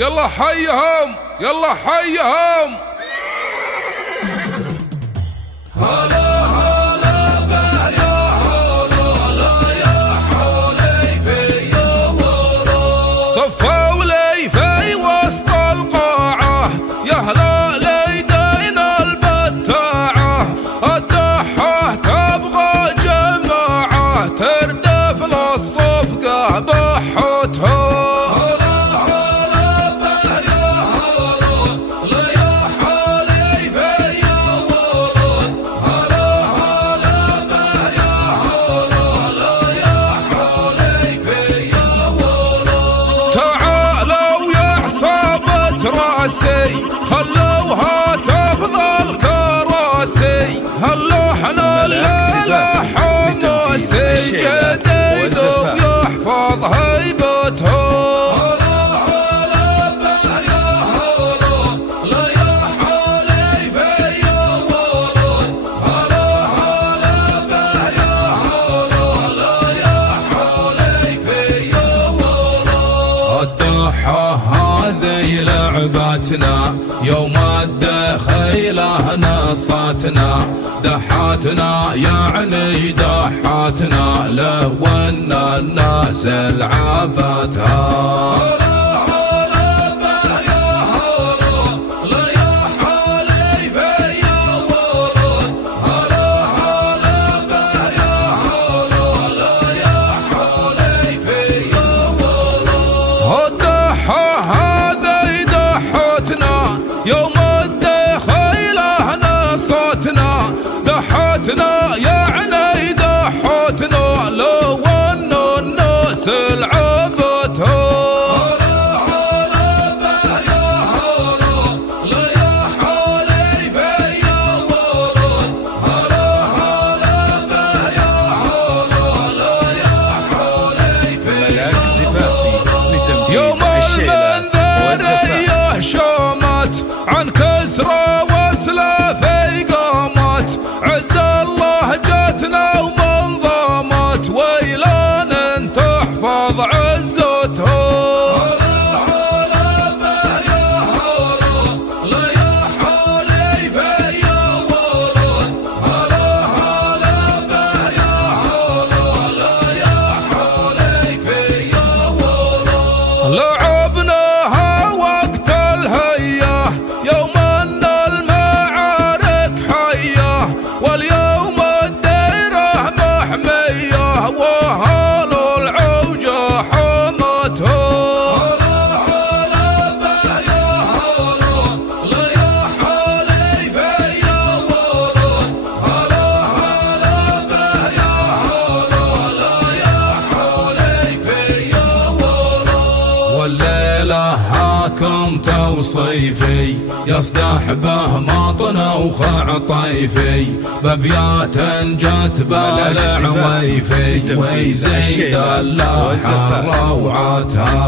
يلا حيهم يلا حيهم. هلا هلا به يا حلول يا حليفي يا ولول، صفوا لي في وسط القاعة يا هلا ليدين البتاعة، الدحة تبغى جماعة تردف للصفقة بحتهم. خلوها تفضل كراسي، هاللحن الليلة حماسي جديد ويحفظ هيبتهم. هذه لعبتنا يوم الدخيلة نصتنا، دحاتنا يعني دحاتنا لو ان الناس لعبتها. يوم الدخيلة نصتنا، دحتنا يعني دحتنا لو ان الناس لعبتهم. يوم المنذرية شامت عن كسرى وسلافي قامت، عز الله جتنا ومنظمت ويلان تحفظ عزتهم. لعبناها وقت الهية يوم ان المعارك حية، واليوم الديرة محمية واهل العوجة حمتهم. والليلة حاكم توصيفي يصدح به مطن وخعطيفي، بابيات جت بالعويفي ويزيد اللحن روعتها.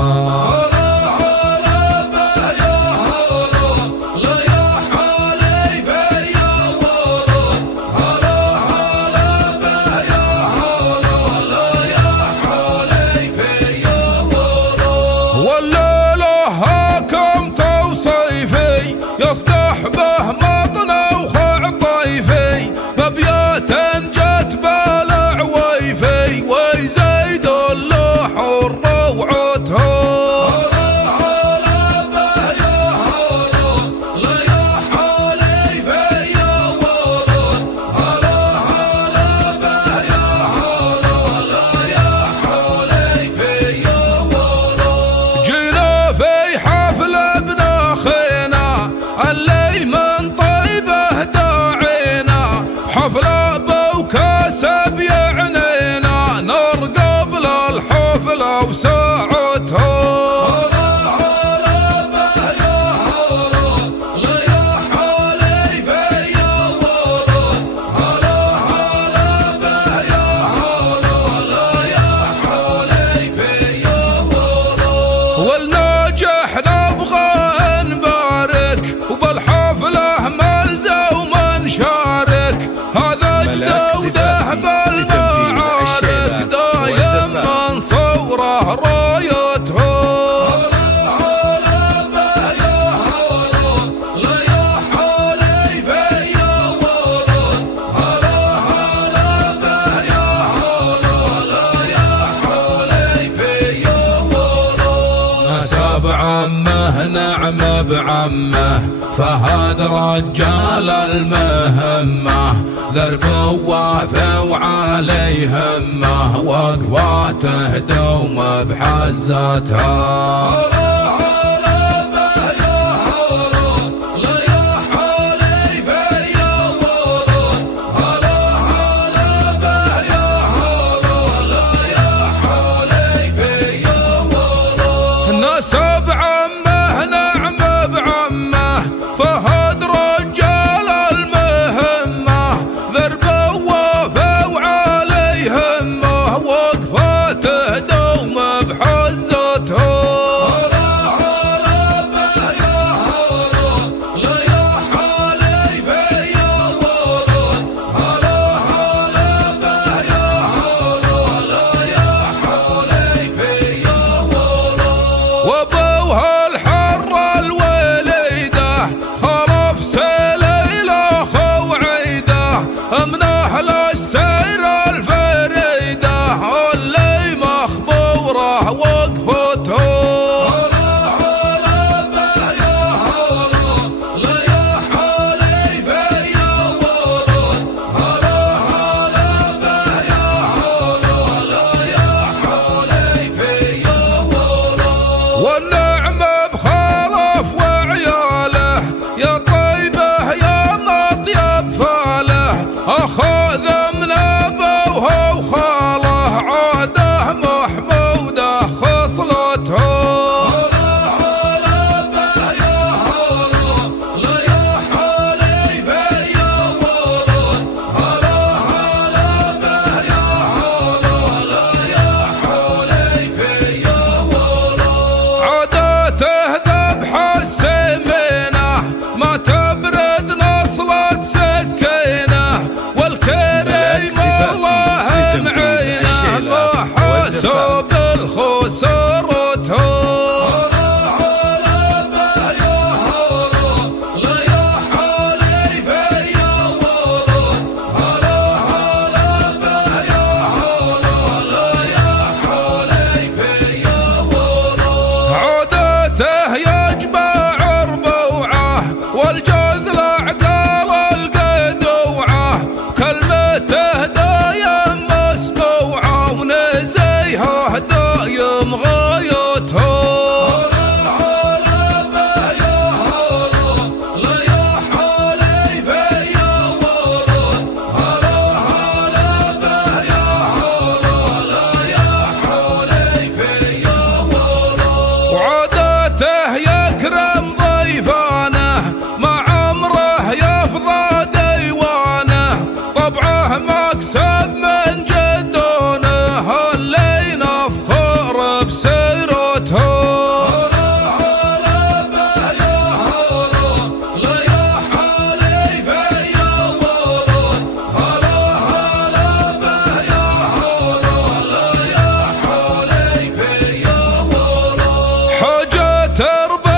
يصدح به مطن وخعطيفي، بابيات جت بالعويفي ويزيد اللحن روعتهم. عمه نعم بعمه، فهد رجال المهمة، ذرب وافى وعلي همه، وقفاته دوم بحزتها. نسب عمه نعم بعمه، فهد رجال المهمة، ذرب وافى وعلي همه، وقفاته دوم بحزته. وابوها الحرة الوليدة، خلف سليلة خوعيدة، من أهل السير الفريدة، اللي مخبورة وقفته. والنعمة بخالف وعياله، يا طيبه يا مطيب فاله، أخذ من أبوه وخاله، عاده محموده خصلته. عادته ذبح السمينة، ما تبرد نصلة سكينة، والكريم الله معينه، ما حسوا بالخسرته. عادته يجمع ربوعه، والجزل عقال القدوعه، كلمته دايم مسموعه، ونزيهه دايم غايته. وعادته يكرم ضيفانه، مع عمره يفضى ديوانه، طبعه مكسب من جدونه، اللي نفخر بسيرته. حاجة تربى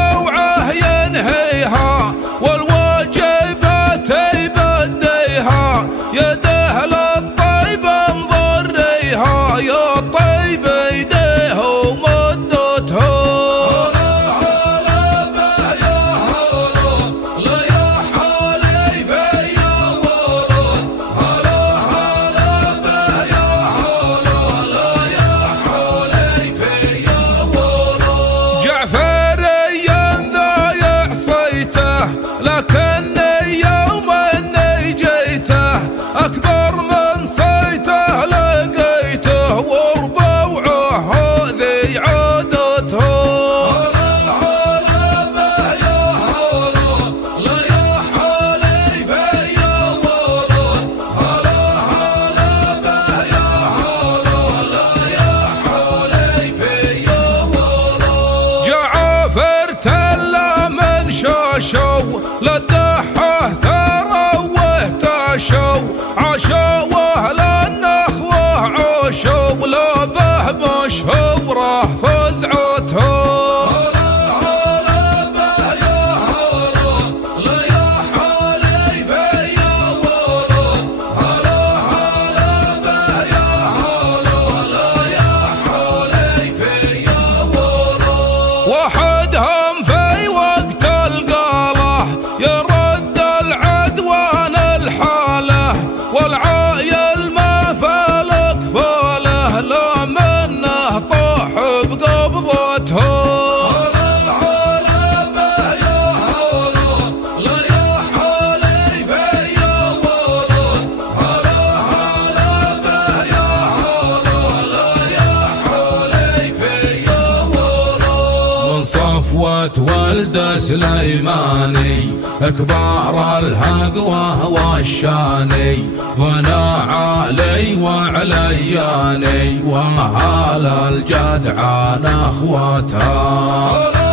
ولد سليماني كبار الهقوة والشاني ضنا علي وعلياني وهال الجدعان اخوتها.